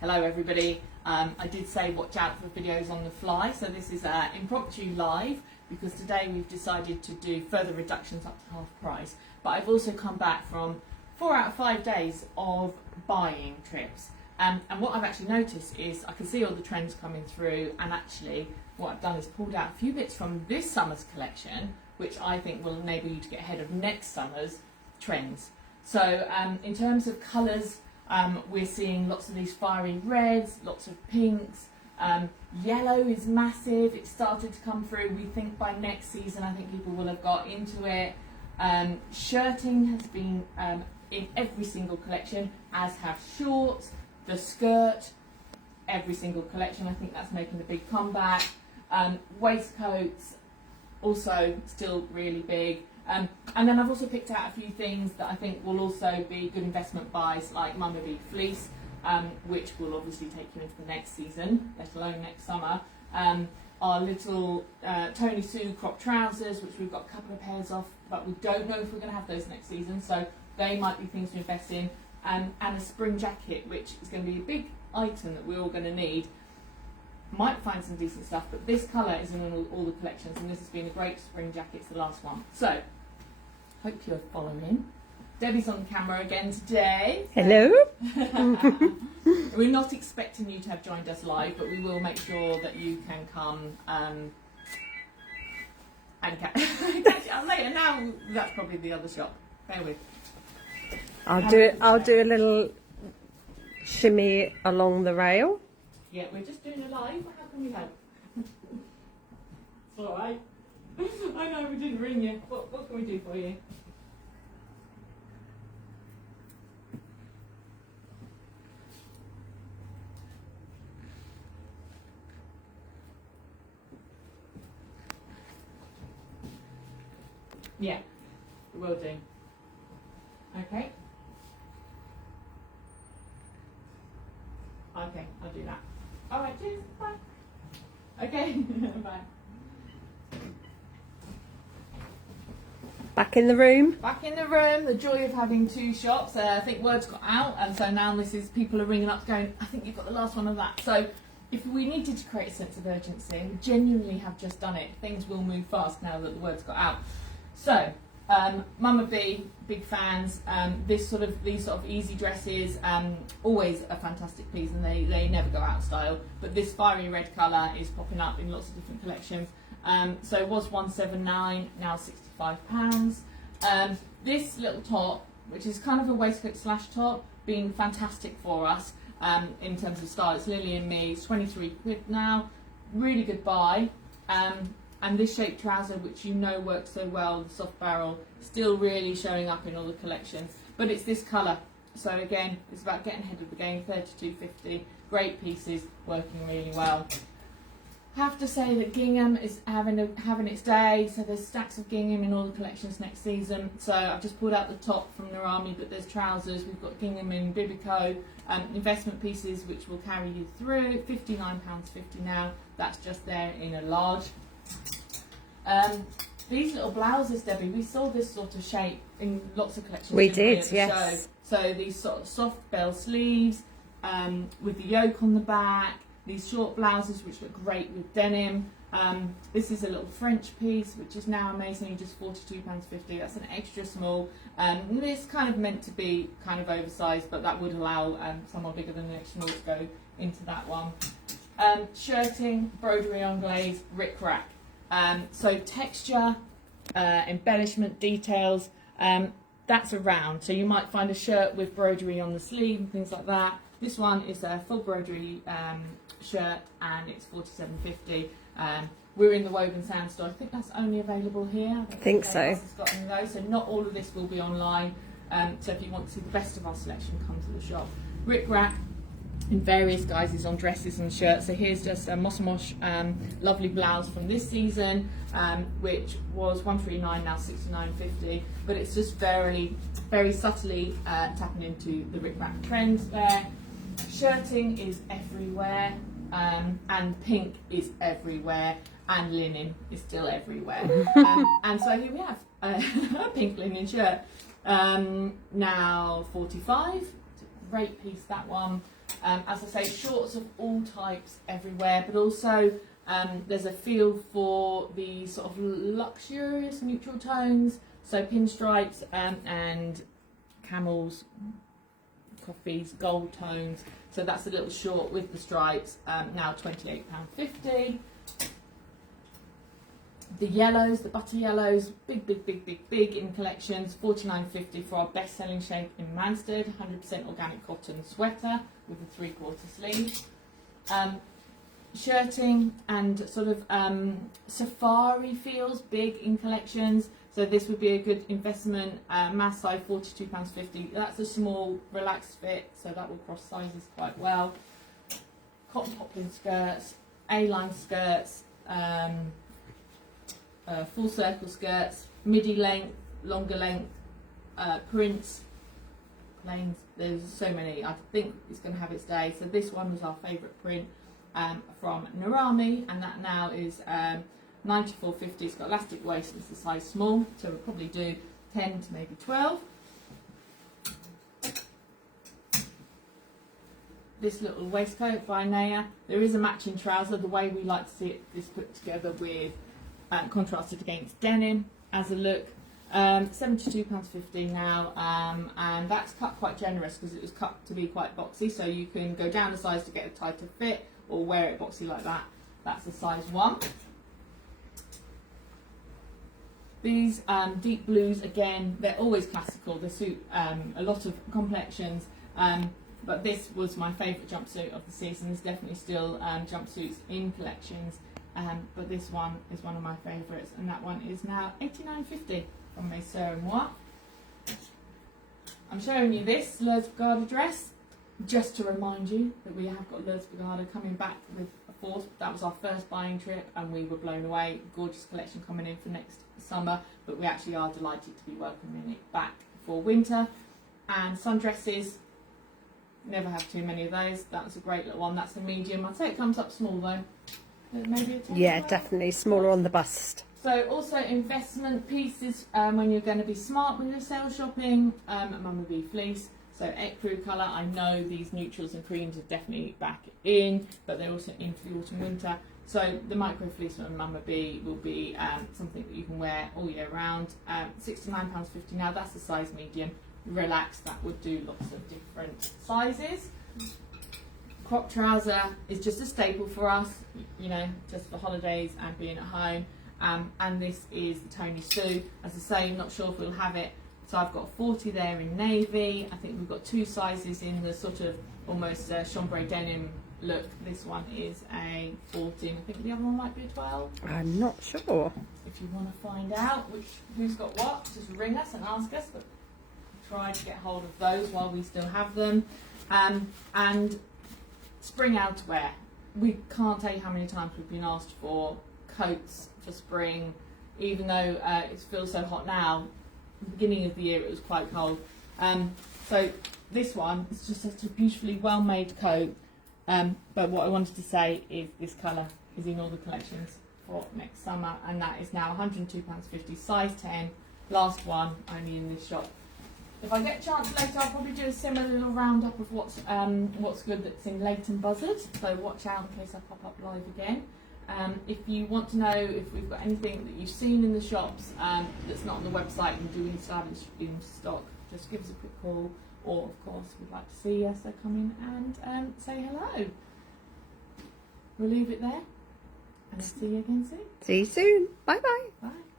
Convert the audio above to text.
Hello everybody. I did say watch out for videos on the fly, so this is impromptu live because today we've decided to do further reductions up to half price. But I've also come back from 4 out of 5 days of buying trips. And what I've actually noticed is I can see all the trends coming through, and actually what I've done is pulled out a few bits from this summer's collection, which I think will enable you to get ahead of next summer's trends. So in terms of colours, we're seeing lots of these fiery reds, lots of pinks. Yellow is massive. It started to come through. We think by next season, I think people will have got into it. Shirting has been in every single collection, as have shorts, the skirt, every single collection. I think that's making a big comeback. Waistcoats, also still really big. And then I've also picked out a few things that I think will also be good investment buys, like Mumma fleece, which will obviously take you into the next season, let alone next summer. Our little Tony Sue crop trousers, which we've got a couple of pairs of, but we don't know if we're going to have those next season, so they might be things to invest in. And a spring jacket, which is going to be a big item that we're all going to need. Might find some decent stuff, but this colour is in all the collections, and this has been a great spring jacket. It's the last one. So, hope you're following. Debbie's on camera again today. Hello. We're not expecting you to have joined us live, but we will make sure that you can come and catch it later. Now that's probably the other shop. Bear with. I'll do a little shimmy along the rail. Yeah, we're just doing a live. How can we help? It's all right. I know we didn't ring you. What can we do for you? Yeah, we will do. Okay. Okay, I'll do that. All right, cheers. Bye. Okay, bye. Back in the room. Back in the room. The joy of having 2 shops. I think word's got out, and so now this is people are ringing up going, I think you've got the last one of that. So if we needed to create a sense of urgency, we genuinely have just done it. Things will move fast now that the word's got out. So Mumma B, big fans. These sort of easy dresses, always a fantastic piece, and they never go out of style. But this fiery red colour is popping up in lots of different collections. So it was £179, now £65. This little top, which is kind of a waistcoat slash top, been fantastic for us in terms of style. It's Lily and Me. It's 23 quid now. Really good buy. And this shaped trouser, which you know works so well, the soft barrel, still really showing up in all the collections. But it's this colour. So again, it's about getting ahead of the game, £32.50. Great pieces, working really well. Have to say that gingham is having its day. So there's stacks of gingham in all the collections next season. So I've just pulled out the top from Narami, but there's trousers. We've got gingham in Bibico, investment pieces which will carry you through. £59.50 now. That's just there in a large. These little blouses, Debbie, we saw this sort of shape in lots of collections. We did, yes. So these sort of soft bell sleeves with the yoke on the back. These short blouses which look great with denim. This is a little French piece which is now amazingly just £42.50. That's an extra small. This kind of meant to be kind of oversized, but that would allow someone bigger than an extra small to go into that one. Shirting, broderie, anglaise, ric-rac. So texture, embellishment, details, that's around. So you might find a shirt with broderie on the sleeve and things like that. This one is a full broderie shirt, and it's £47.50. We're in the Woven Sand store. I think that's only available here. I think so. It's got any of those. So not all of this will be online. So if you want to see the best of our selection, come to the shop. Ric-rac in various guises on dresses and shirts. So here's just a Moss Mosh lovely blouse from this season, which was £139, now £69.50. But it's just very, very subtly tapping into the ric-rac trends there. Shirting is everywhere, and pink is everywhere, and linen is still everywhere. And so here we have a pink linen shirt, now 45. great piece, that one. As I say, shorts of all types everywhere, but also there's a feel for the sort of luxurious neutral tones, so pinstripes and camels, coffees, gold tones. So that's a little short with the stripes, now £28.50. The yellows, the butter yellows, big in collections, £49.50 for our best-selling shade in Mansted, 100% organic cotton sweater with a 3/4 sleeve. Shirting and sort of safari feels, big in collections. So this would be a good investment. Mass size, £42.50. That's a small, relaxed fit, so that will cross sizes quite well. Cotton poplin skirts, A-line skirts, full circle skirts, midi length, longer length, prints, plains. There's so many. I think it's going to have its day. So this one was our favourite print from Narami, and that now is £94.50. It's got elastic waist. It's a size small, so we'll probably do 10 to maybe 12. This little waistcoat by Naya. There is a matching trouser. The way we like to see it is put together with contrasted against denim as a look. £72.50 now, and that's cut quite generous because it was cut to be quite boxy, so you can go down a size to get a tighter fit or wear it boxy like that. That's a size 1. These deep blues, again, they're always classical. They suit a lot of complexions, but this was my favourite jumpsuit of the season. There's definitely still jumpsuits in collections, but this one is one of my favourites, and that one is now £89.50 from Mes Sœurs et Moi. I'm showing you this Lourdes Brigada dress just to remind you that we have got Lourdes Brigada coming back with a force. That was our first buying trip and we were blown away. Gorgeous collection coming in for next summer, but we actually are delighted to be welcoming it back for winter. And sundresses, never have too many of those. That's a great little one. That's a medium. I'd say it comes up small though. Maybe a 10. Yeah, definitely smaller on the bust. So also investment pieces when you're going to be smart when you're sale shopping. Mama B fleece. So ecru colour. I know these neutrals and creams are definitely back in, but they're also in for the autumn winter. So the micro fleece from Mama B will be something that you can wear all year round. £69.50 now. That's a size medium. Relaxed. That would do lots of different sizes. Crop trouser is just a staple for us, you know, just for holidays and being at home. And this is the Tony Sue. As I say, not sure if we'll have it. So I've got 40 there in navy. I think we've got 2 sizes in the sort of almost chambray denim look. This one is a 14. I think the other one might be a 12. I'm not sure. If you want to find out who's got what, just ring us and ask us. But try to get hold of those while we still have them. And spring outerwear. We can't tell you how many times we've been asked for coats for spring, even though it feels so hot now. At the beginning of the year it was quite cold. So this one is just such a beautifully well made coat. But what I wanted to say is this colour is in all the collections for next summer, and that is now £102.50, size 10, last one, only in this shop. If I get a chance later, I'll probably do a similar little roundup of what's good that's in Leighton Buzzard. So watch out in case I pop up live again. If you want to know if we've got anything that you've seen in the shops that's not on the website and do we still have it in stock, just give us a quick call. Or of course, we'd like to see us, so come in and say hello. We'll leave it there, and see you again soon. See you soon. Bye bye. Bye.